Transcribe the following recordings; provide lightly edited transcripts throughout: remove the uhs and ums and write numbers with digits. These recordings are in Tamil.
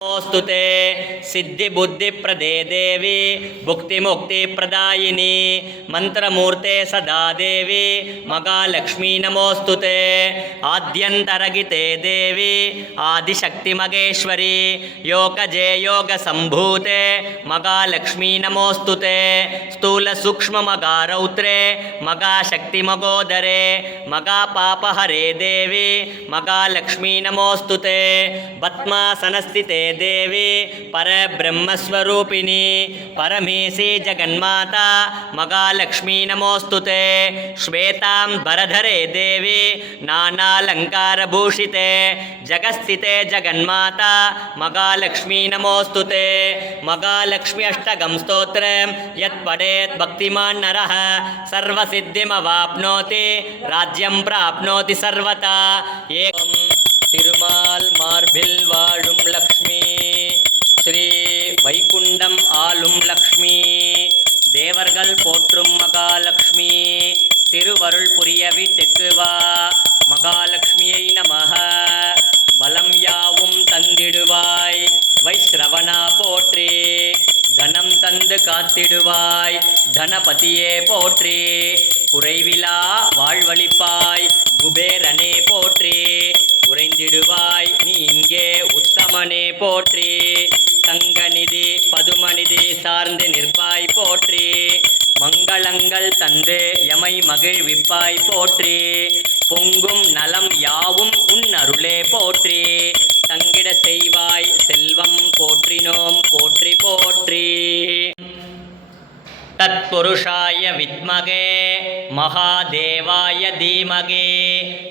स्तुते सिद्धि बुद्धि प्रदे देवी भुक्ति मुक्ति प्रदायिनी मंत्रमूर्ते सदा देवी महालक्ष्मी नमोस्तुते आद्यंतरगिते देवी आदिशक्ति मगेश्वरी योगजे योग संभूते महालक्ष्मी नमोस्तुते स्थूल सूक्ष्म मगारौत्रे महाशक्ति मगोदरे महापापहरे देवी महालक्ष्मी नमोस्तुते भस्मासनस्थिते देवी परब्रह्मस्वरूपिणी परमेशी जगन्माता महालक्ष्मी नमोस्तुते श्वेतांबरधरे देवी नानालंकारभूषिते जगस्थिते जगन्माता महालक्ष्मी नमोस्तुते महालक्ष्मी अष्टकं स्तोत्रं यत् पठेत् भक्तिमान् नरः सर्वसिद्धिमवाप्नोति राज्यं प्राप्नोति सर्वथा एकं तिरुमाल मार्बिल वाழும் लक्ष्मी श्री வைகுண்டம் ஆளும் லக்ஷ்மி தேவர்கள் போற்றும் மகாலட்சுமி திருவருள் புரிய வீட்டுக்கு வா மகாலட்சுமியை நமஹ வலம் யாவும் தந்திடுவாய் வைஸ்ரவணா போற்றி தனம் தந்து காத்திடுவாய் தனபதியே போற்றி குறைவிலா வாழ்வழிப்பாய் குபேரனே போற்றி உறைந்திடுவாய் நீ இங்கே உத்தமனே போற்றி தங்கநிதி பதுமநிதி சார்ந்து நிற்பாய் போற்றி மங்களங்கள் தந்து எமை மகிழ்விப்பாய் போற்றி பொங்கும் நலம் யாவும் உன் அருளே போற்றி தங்கிட செய்வாய் செல்வம் போற்றினோம் போற்றி போற்றி तत्पुरुषाय विद्महे महादेवाय धीमहि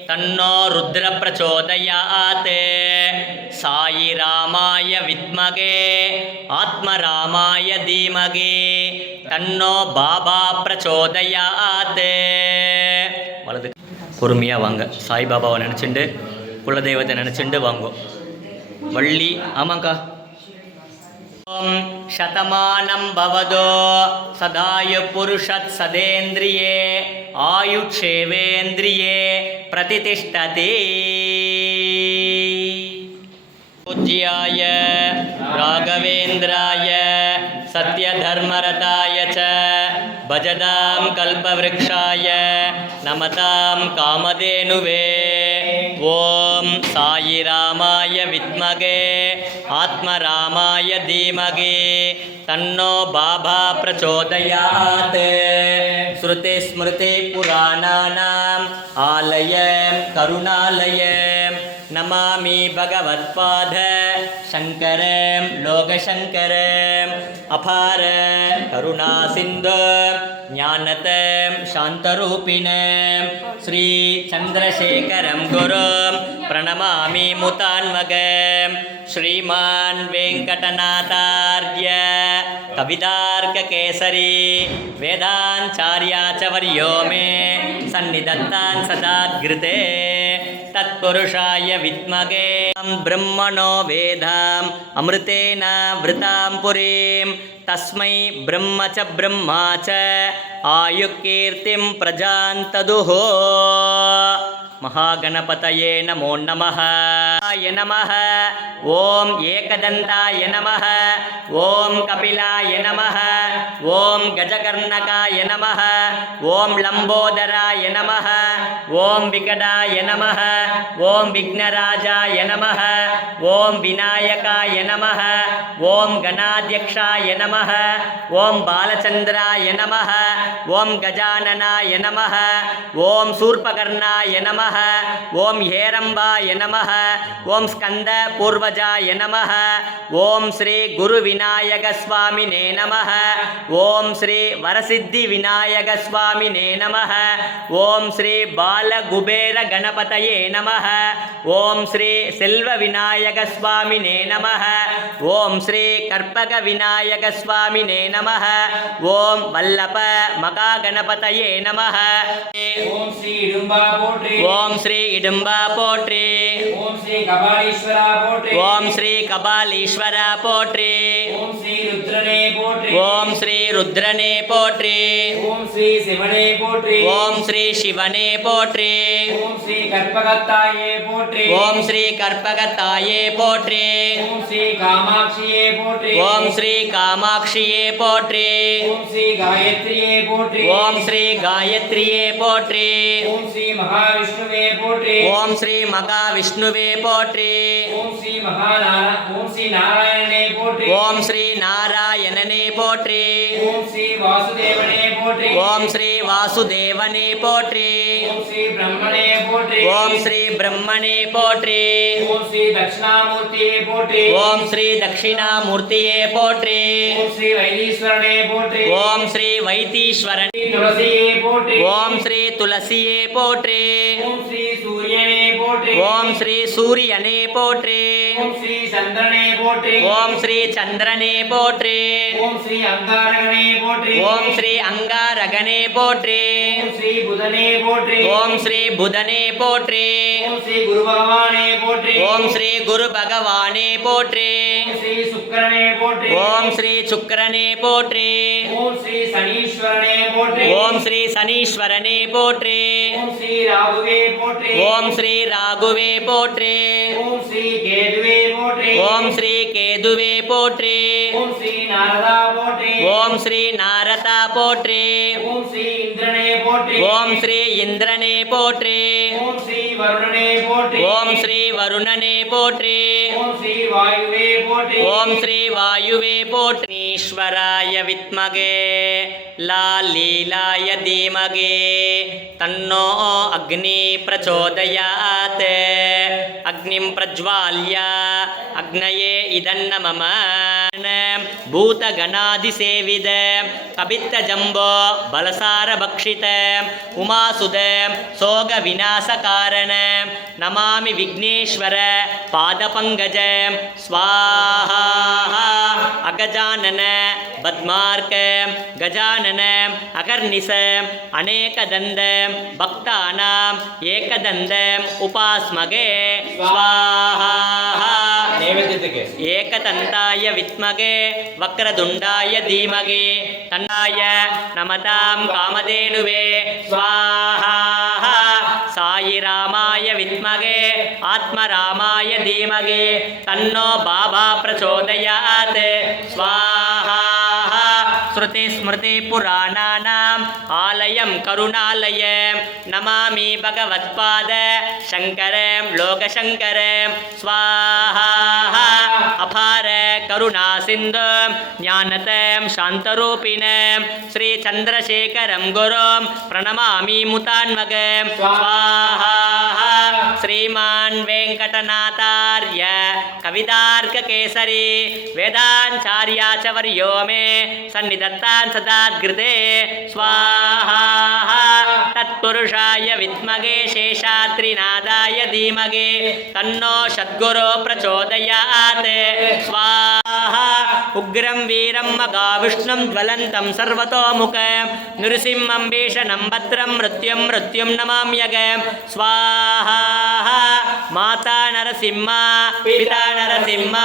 तन्नो रुद्र प्रचोदयात् साई रामाय विद्महे आत्मरामाय धीमहि तन्नो बाबा प्रचोदयात् वलது பொறுமையா வாங்க சாய் பாபாவை நினைச்சிட்டு குலதெய்வத்தை நினைச்சிட்டு வாங்கோ வள்ளி ஆமாக்கா शतमानं भवदो सदायु पुरुषत् सदेन्द्रिये आयुक्षेवेन्द्रिये प्रतितिष्ठति पूज्याय राघवेन्द्राय सत्यधर्मरताय च भजतां कल्पवृक्षाय नमतां कामधेनुवे ओम साई रामाय विद्महे आत्मरामाय धीमहि तन्नो बाबा प्रचोदयात् श्रुति स्मृति पुराणानाम् आलयं करुणालयं नमामि भगवत्पाद शंकरं लोकशंकरं अपार करुणा सिंधु ज्ञानतं शांतरूपिणं श्री चंद्रशेखरं गुरुं प्रणमामि मुतान्मगं श्रीमान् वेंकटनाथार्य कवितार्ककेसरी वेदांचार्याचवर्यो मे सन्निधत्तान् सदाग्रते तत्पुरुषाय विद्महे ब्रह्मणो वेदाम् अमृतेन वृतां पुरीं तस्मै ब्रह्म च ब्रह्मा च आयुकीर्तिं प्रजां तदुः महागणपतये नमो नमः नमः ओम एकदंताय नमः ओम कपिलाय नमः ओम गजकर्णकाय नमः ओम लंबोदराय नमः ओम विकटाय नमः ओम विघ्नराजाय नमः ओम विनायकाय नमः ओम गणाध्यक्षाय नमः ओम बालचंद्राय नमः ओम गजाननाय नमः ओम शूर्पकर्णाय नमः ओम हेरंबाय नमः ओम स्कंद पूर्वजाय नमः ओम श्री गुरु विनायक स्वामिने नमः ओम श्री वरसिद्धि विनायक स्वामिने नमः ओम श्री बाल कुबेर गणपतये नमः ओम श्री सेल्व विनायक स्वामिने नमः ओम श्री कर्पक विनायक स्वामिने नमः ओम वल्लभ मका गणपतये नमः ओम श्री इडुंबा पोट्री ஓம் ஸ்ரீ இடும்பா போற்றி. ஓம் ஸ்ரீ கபாலீஸ்வரா போற்றி. ஓம் ஸ்ரீ கபாலீஸ்வரா போற்றி. ஓம் ஸ்ரீ ருத்ரனே போற்றி. ஓம் ஸ்ரீ ருத்ரனே போற்றி. ஓம் ஸ்ரீ சிவனே போற்றி. ஓம் ஸ்ரீ சிவனே போற்றி. ஓம் ஸ்ரீ கற்பகத்தாயே போற்றி. ஓம் ஸ்ரீ கற்பகத்தாயே போற்றி. ஓம் ஸ்ரீ காமாட்சியே போற்றி. ஓம் ஸ்ரீ காமாட்சியே போற்றி. ஓம் ஸ்ரீ காயத்ரியே போற்றி. ஓம் ஸ்ரீ காயத்ரியே போற்றி. ஓம் ஸ்ரீ மகாவிஷ்ணுவே போற்றி. ஓம் ஸ்ரீ மகாவிஷ்ணுவே போற்றி. ஓம் ஸ்ரீ நாராயணனே போற்றி. ஓம் ஸ்ரீ நாராயணனே போற்றி. ஓம் ஸ்ரீ வாசுதேவனே போற்றி. ஓம் ஸ்ரீ வாசுதேவனே போற்றி. ஓம் ஸ்ரீ பிரம்மனே போற்றி. ஓம் ஸ்ரீ பிரம்மனே போற்றி. ஓம் ஸ்ரீ தட்சிணாமூர்த்தியே போற்றி. ஓம் ஸ்ரீ தட்சிணாமூர்த்தியே போற்றி. ஓம் ஸ்ரீ வைத்தீஸ்வரனே போற்றி. ஓம் ஸ்ரீ வைத்தீஸ்வரன். துளசியே போற்றி. ஓம் ஸ்ரீ துளசியே போற்றி. ஓம் ஸ்ரீ சூரியனே போற்றி. ஓம் ஸ்ரீ சூரியனே போற்றி. ஓம் ஸ்ரீ சந்திரனே போற்றி. ஓம் ஸ்ரீ சந்திரனே போற்றி. ஓம் ஸ்ரீ அங்காரகனே போற்றி. ஓம் ஸ்ரீ அங்காரகனே போற்றி. ஓம் ஸ்ரீ புதனே போற்றி. ஓம் ஸ்ரீ புதனே போற்றி. ஓம் ஸ்ரீ குரு பகவானே போற்றி. ஓம் ஸ்ரீ குரு பகவானே போற்றி. ஓம் ஸ்ரீ சுக்கிரனே போற்றி. ஓம் ஸ்ரீ சுக்கிரனே போற்றி. ஓம் ஸ்ரீ சனீஸ்வரனே போற்றி. ஓம் ஸ்ரீ சனீஸ்வரனே போற்றி. ஓம் ஸ்ரீ ராகுவே போற்றி. ஓம் ஸ்ரீ ராகுவே போற்றி. ஓம் ஸ்ரீ கேதுவே போற்றி. ஓம் ஸ்ரீ கேதுவே போற்றி. ஓம் ஸ்ரீ நாரதா போற்றி. ஓம் ஸ்ரீ நாரதா போற்றி. ஓம் ஸ்ரீ இந்திரனே போற்றி. ஓம் ஸ்ரீ இந்திரனே போற்றி. ஓம் ஸ்ரீ வருணனே போற்றி. ஓம் ஸ்ரீ வருணனே போற்றி. ஓம் ஸ்ரீ வாயுவே போற்றி. ஓம் ஸ்ரீ வாயுவே போற்றி. ஈஸ்வராய வித்மகே லாலீலாய தீமகே தன்னோ அக்னி பிரச்சோதயாத். அக்னிம் பிரஜ்வால்ய அக்னயே இதன்னமம. பூதகணாதிசேவித கபித்த ஜம்போ பலசார பக்ஷித உமாசுத சோக விநாசகாரண நமாமி விக்னேஸ்வர பாதபங்கஜ ஸ்வாஹா. அகஜானன பத்மார்க்க கஜானன அகர்நிச அநேகதந்த பக்தானாம் ஏகதந்த உபாஸ்மகே ஸ்வாஹா. நைவேத்தியத்துக்கு ஏகதந்தாய வித்மகே வக்ரதுண்டாய தீமகே தன்னாய நமதாம் காமதேனுவே ஸ்வாஹா. சாயிராமாய வித்மகே ஆத்மராமாய தீமகே தன்னோ பாபா பிரச்சோதயாத் ஸ்வாஹா. ஸ்ருதி ஸ்மிருதி புராணானாம் ஆலயம் கருணாலய நமாமி பகவத்பாத சங்கரம் லோகசங்கரம் ஸ்வாஹா. அபார கருணா சிந்து ஞானதம் சாந்தரூபிணம் ஸ்ரீ சந்திரசேகரம் குரும் பிரணமாமி முதான்மகம் ஸ்வாஹா. ஸ்ரீமான் வெங்கடநாதார்ய கவிதார்க்க கேசரி வேதாச்சாரியாச்சவர்யோ மே சந்நிதத்தான் சதாத்கிருதே ஸ்வாஹா. தத்புருஷாய வித்மகே சேஷாத்ரிநாதாய தீமகே தன்னோ சத்குரு பிரச்சோதயாத் ஸ்வாஹா. உக்ரம் வீரம் மகாவிஷ்ணும் ஜ்வலந்தம் சர்வதோமுகம் நிருசிம்மம் பீஷணம் பத்ரம் மிருத்யும் மிருத்யும் நமாம்யகம் ஸ்வாஹா. மாதா நரசிம்ம பிதா நரசிம்ம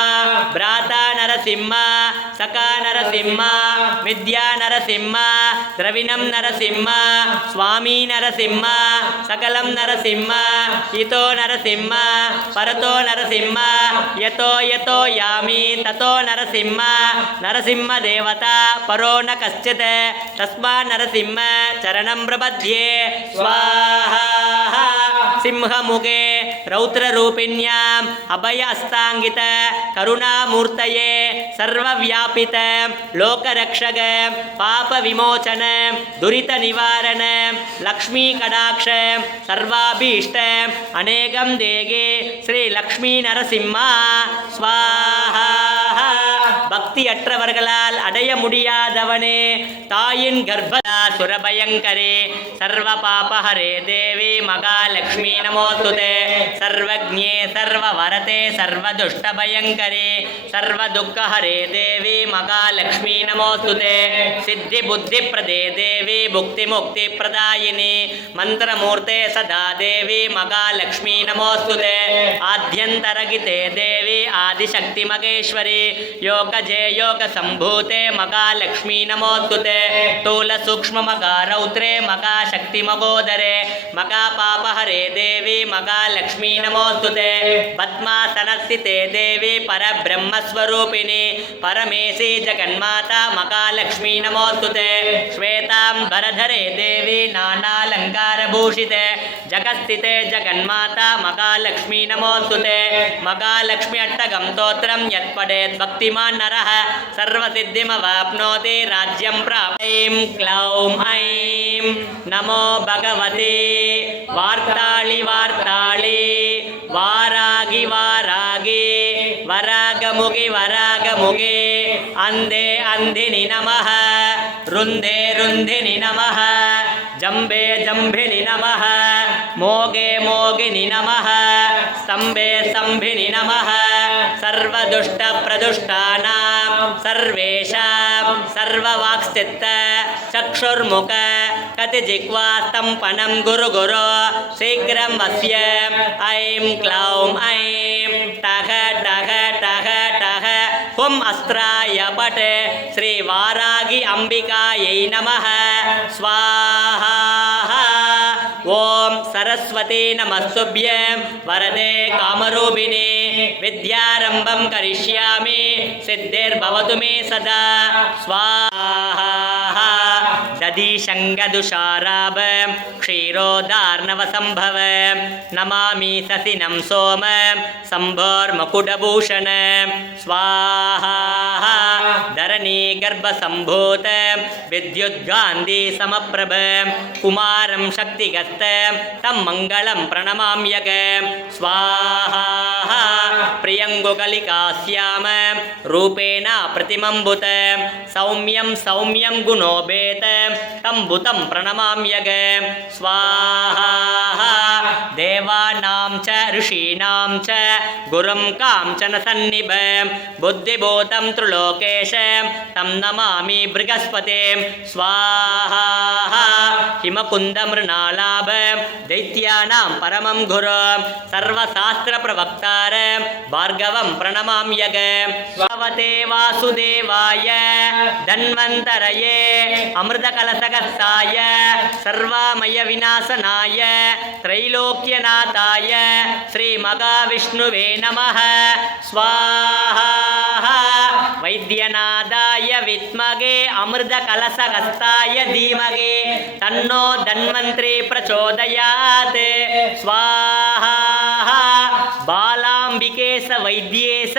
பிராதா நரசிம்ம சகா நரசிம்ம வித்யா நரசிம்ம திரவிணம் நரசிம்ம சுவாமி நரசிம்ம சகலம் நரசிம்ம இதோ நரசிம்ம பரதோ நரசிம்ம யதோ யதோ யாமி ததோ நரசிம்ம. நரசிம்ம தேவதா பரோ ந கஷ்டித் தஸ்மா நரசிம்ம சரணம் பிரபத்யே ஸ்வாஹா. சிம்ஹமுகே ரௌத்ரரூபிண்யாம் அபய அஸ்தாங்கித கருணாமூர்த்தயே சர்வவியாபித லோகரக்ஷக பாப விமோச்சன துரித நிவாரண லக்ஷ்மீ கடாட்ச சர்வாபீஷ்ட அநேகம் தேகே ஸ்ரீ லக்ஷ்மி நரசிம்மா ஸ்வாஹா. பக்தியற்றவர்களால் அடைய முடியாதவனே தாயின் கர்ப்பதா सुरभयङ्करे सर्वपापहरे देवी महालक्ष्मी नमोस्तुते सर्वज्ञे सर्ववरते सर्वदुष्टभयङ्करे सर्वदुःखहरे देवी महालक्ष्मी नमोस्तुते सिद्धिबुद्धिप्रदे देवी भुक्तिमुक्तिप्रदायिनी मन्त्रमूर्ते सदा देवी महालक्ष्मी नमोस्तुते आद्यन्तरगिते देवी आदिशक्तिमगेश्वरी योगजे योगसम्भूते महालक्ष्मी नमोस्तुते स्थूलसूक्ष्ममगारौद्रे महाशक्तिमगोदरे महापापहरे देवी महालक्ष्मी नमोस्तुते पद्मासनस्थिते देवी परब्रह्मस्वरूपिणी परमेशी जगन्माता महालक्ष्मी नमोस्तुते श्वेताम्बरधरे देवी नानालङ्कारभूषिते जगत्स्थिते जगन्माता महालक्ष्मी नमोस्तुते महालक्ष्मी अट्टकं स्तोत्रं यत्पठेत् भक्तिमान् नरः सर्वसिद्धिमवाप्नोति राज्यं प्राप्नोति ऐं क्लौं ऐं नमो भगवते वार्ताळि वार्ताळि वारागि वारागि वरागमुगि वरागमुगे अन्धे अन्धिनि नमः रुन्धे रुन्धिनि नमः जम्बे जम्भिनि नमः मोगे मोगिनि नमः स्तम्भे स्तम्भिनि नमः सर्वदुष्टप्रदुष्टानां सर्वेषां सर्ववाक्स्थित चक्षुर्मुख कतिजिह्वास्तम्पनं गुरु गुरु शीघ्रं वस्य ऐं क्लौं ऐं टः टः टः टः हुम् अस्त्राय पट श्रीवारागी अम्बिकायै नमः स्वाहा ओम सरस्वती नमस्तुभ्यं वरदे कामरूपिणे विद्यारम्भं करिष्यामि सिद्धिर्भवतु मे सदा स्वाहा दधिशङ्गदुषाराभ क्षीरोदार्णवसम्भव नमामि ससिनं सोम सम्भोर्मकुटभूषण स्वाहा धरणी गर्भसम्भूत विद्युद्गान्धी समप्रभ कुमारं शक्तिगस्त तं मङ्गलं प्रणमाम्यग स्वाहा प्रियङ्गुकलिकास्याम रूपेण प्रतिमम्बुत सौम्यं सौम्यं गुणोपेत तं भूतं प्रणमाम्यग स्वाहा देवानां च ऋषीणां च गुरुं काञ्चन सन्निभ बुद्धिभूतं त्रिलोकेश तं नमामि बृहस्पते स्वाहा हिमकुन्दमृणालाभ दैत्यानां परमं गुरु सर्वशास्त्रप्रवक्तार भार्गवं प्रणमाम्यग स्ववते वासुदेवाय धन्वन्तरये अमृतकलशगस्ताय सर्वमयविनाशनाय त्रैलोक्यनाथाय श्रीमहाविष्णुवे नमः स्वाहा वैद्यनाथाय विद्महे अमृतकलशहस्ताय धीमहि तन्नो धन्वन्त्री प्रचोदयात् स्वाहा बालाम्बिकेश वैद्येश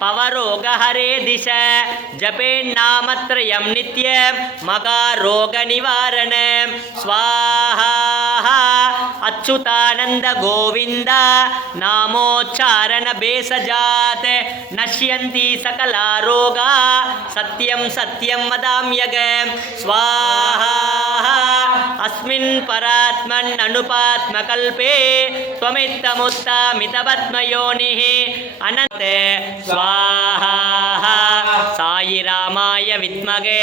पवरोगहरे दिश जपेन्नामत्रयं नित्यं मगारोगनिवारण स्वाहा अच्युतानंद गोविंद नामोच्चारण बेसजात नश्यन्ति सकला रोगा सत्यं सत्यं वदाम्यग स्वाहा अस्मिन् परात्मन् अनुपात्मकल्पे त्वमित्तमुत्तामितपद्मयोनिः अनन्त स्वाहा साई रामाय विद्महे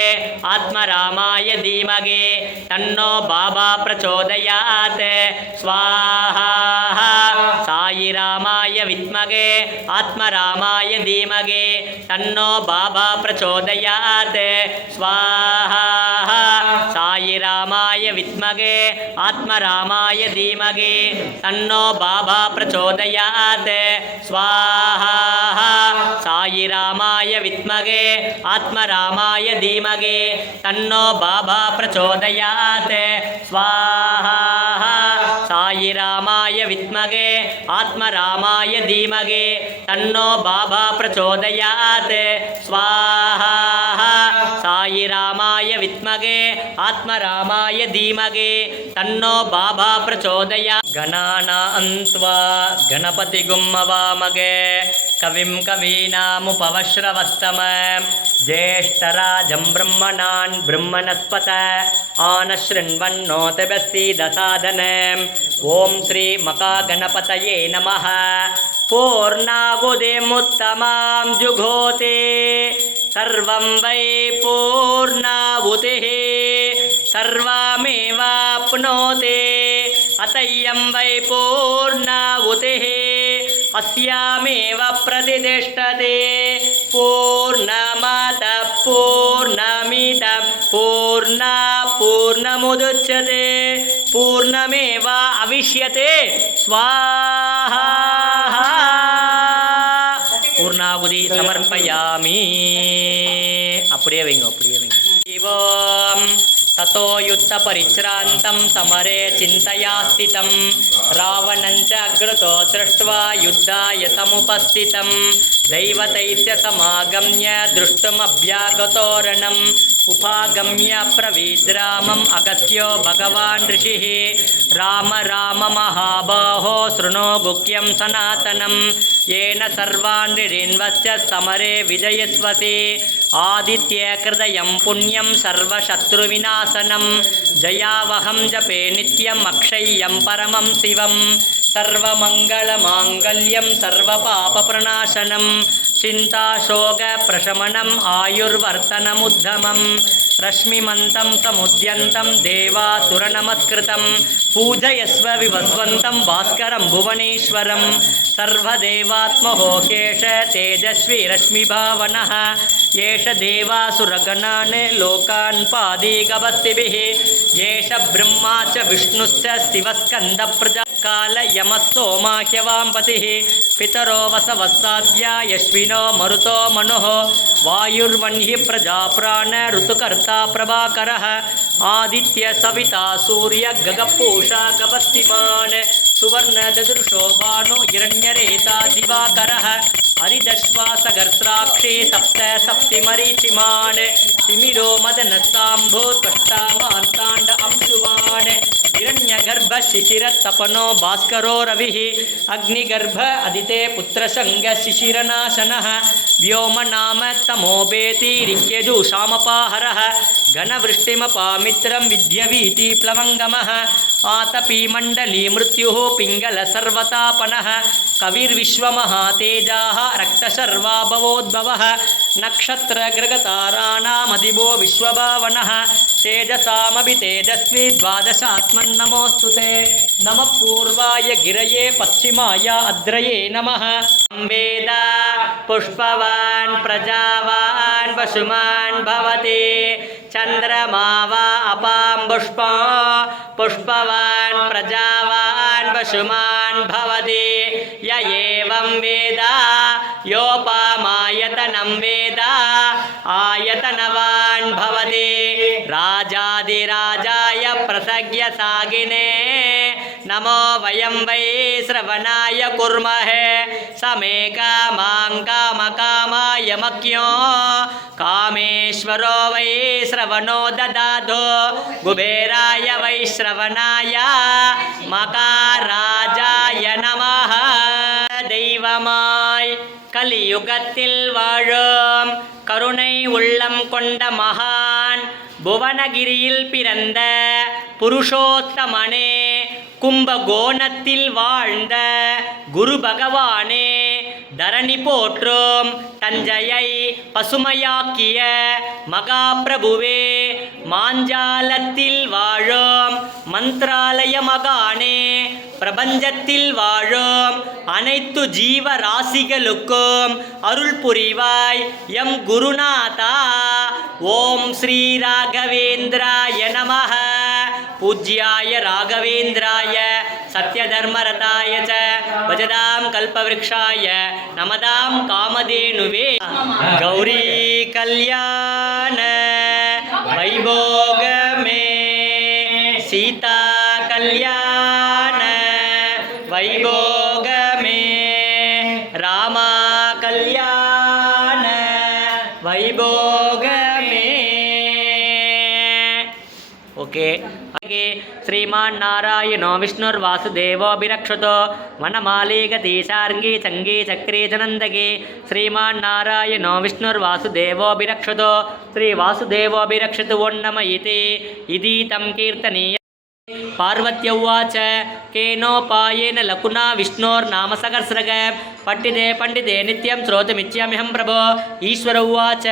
आत्मरामाय धीमहि तन्नो बाबा प्रचोदयात् स्वाहा साई रामाय विद्महे आत्मरामाय धीमहि तन्नो बाबा प्रचोदयात् स्वाहा साई रामाय विद्महे आत्मरामाय धीमहि तन्नो बाबा प्रचोदयात् स्वाहा साई रामाय विद्महे आत्मरामाय धीमहि तन्नो बाबा प्रचोदयात् स्वाहा साई रामाय विद्महे आत्मरामाय धीमहि तन्नो बाबा प्रचोदयात् स्वाहा साई रामाय विद्महे आत्मरामाय धीमहि तन्नो बाबा प्रचोदयात् गणानां त्वा गणपतिगुं हवामहे कविं कवीनामुपवश्रवस्तमं ज्येष्ठराजं ब्रह्मणान् ब्रह्मणस्पत आनशृण्वन्नोतिभिस्सीदसादनम् ॐ श्रीमहागणपतये नमः पूर्णाहुतिमुत्तमां जुघोते सर्वं वै पूर्णाहुतिः सर्वमेवाप्नोति अतयं वै पूर्णाहुतिः अस्यामेव प्रतिष्ठते पूर्णमतः पूर्णमिदं पूर्णमुदच्यते पूर्णमेव अविष्यते स्वाहा पूर्णाहुति समर्पयामि அப்படியே வைங்க शिवं ततो युद्धपरिश्रान्तं समरे चिन्तया स्थितं रावणं च अग्रतो दृष्ट्वा युद्धाय समुपस्थितं दैवतैश्च समागम्य द्रष्टुमभ्यागतो रणम् उपागम्य ब्रवीद्रामम् अगस्त्यो भगवान् ऋषिः राम राम महाबाहो शृणो गुह्यं सनातनं येन सर्वान् ऋन्वश्च समरे विजयस्वसि आदित्यकृदयं पुण्यं सर्वशत्रुविनाशनं जयावहं जपे नित्यम् अक्षय्यं परमं शिवं सर्वमङ्गलमाङ्गल्यं सर्वपापप्रणाशनं चिन्ताशोकप्रशमनम् आयुर्वर्धनमुद्धमं रश्मिमन्तं समुद्यन्तं देवासुरनमस्कृतं पूजयस्व विवस्वन्तं भास्करं भुवनेश्वरं सर्वदेवात्महोकेश तेजस्वी रश्मिभावनः येष देवासुरगणान् लोकान् पादीगवत्तिभिः येष ब्रह्मा च विष्णुश्च शिवस्कन्दप्रजा कालयमः सोमाह्यवाम्पतिः पितरो वसवस्साद्या यश्विनो मरुतो मनुः वायुर्वह्निः प्रजाप्राण ऋतुकर्ता प्रभाकरः आदित्य सविता सूर्य गगपूषा गवस्तिमान् सुवर्णददृशो भानो हिरण्यरेता दिवाकरः हरिदश्वासगर्स्राक्षी सप्त सप्तिमरीचिमान् तिमिरो मदनस्ताम्भो त्वष्टा मार्ताण्ड अंशुमान् हिरण्यगर्भशिशिरतपनो भास्करो रविः अग्निगर्भ अदिते पुत्रशङ्गशिशिरनाशनः व्योमनाम तमोबेतिरिक्यजुषामपाहरः घनवृष्टिमपामित्रं विद्यवीति प्लवङ्गमः आतपीमण्डली मृत्युः पिङ्गलसर्वतापनः कविर्विश्वमहातेजाः रक्तशर्वा भवोद्भवः नक्षत्रग्रगताराणामधिपो विश्वभावनः तेजसामभि तेजस्वी द्वादशात्मन्नमोऽस्तु ते नमः पूर्वाय गिरये पश्चिमाय अद्रये नमः वेद पुष्पवान् प्रजावान् पशुमान् भवति चन्द्रमा वा अपां पुष्पवान् प्रजावान् पशुमान् भवति य एवं वेद योपामायतनं वेद आयतनवान् भवति राजाधिराजाय प्रसज्ञ सागिने नमो वयं वै श्रवणाय कुर्महे समे कामां कामकामाय मख्यो कामेश्वरो वै श्रवणो ददातु कुबेराय वै श्रवणाय मकाराजाय नमः தெய்வமாய் கலியுகத்தில் வாழும் கருணை உள்ளம் கொண்ட மகான் புவனகிரியில் பிறந்த புருஷோத்தமனே கும்பகோணத்தில் வாழ்ந்த குரு பகவானே தரணி போற்றும் தஞ்சையை பசுமையாக்கிய மகாபிரபுவே மாஞ்சாலத்தில் வாழும் மந்த்ராலய மகானே பிரபஞ்சத்தில் வாழும் அனைத்து ஜீவராசிகளுக்கும் அருள் புரிவாய் எம் குருநாதா. ஓம் ஸ்ரீ ராகவேந்திராய நமஹ. பூஜ்யாய ராகவேந்திராய சத்யதர்மரதாய ச பஜதாம் கல்பவ்ருக்ஷாய நமதாம் காமதேனுவே. கௌரி கல்யாண வைபோகமே சீதா கல்யாண வைபோகமே ராமா கல்யாண வைபோகமே. ఓకే అలాగే శ్రీమాన్నారాయణో విష్ణుర్వాసుదేవోభిరక్షతో వనమాలీగతీశార్ంగీ చంగీ చక్రీ చనందకి శ్రీమాన్నారాయణో విష్ణుర్వాసుదేవోభిరక్షతో శ్రీవాసుదేవోభిరక్షతు ఓన్నమ ఇది తం కీర్తనీయ పార్వత్యౌవాచ కేనోపాయేన లకునా విష్ణోర్నామ సహస్రగ పండితే నిత్యం శ్రోతమిచ్యామ్యహం ప్రభో ఈశ్వర ఉవాచ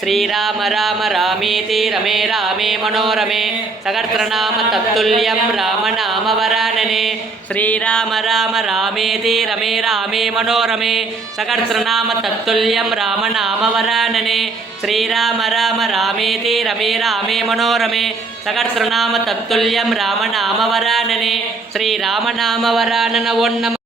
శ్రీరామ రామ రామేతి రమే రామే మనోరమే సహస్రనామ తత్తుల్యం రామనామ వరాననే శ్రీరామ రామ రామేతి రమే రామే మనోరమే సహస్రనామ తత్తుల్యం రామనామ వరాననే శ్రీరామ రామ రామేతి రమే రామే మనోరమే సహస్రనామ తత్తుల్యం రామనామ వరాననే శ్రీరామనామ వరానన ఓం నమః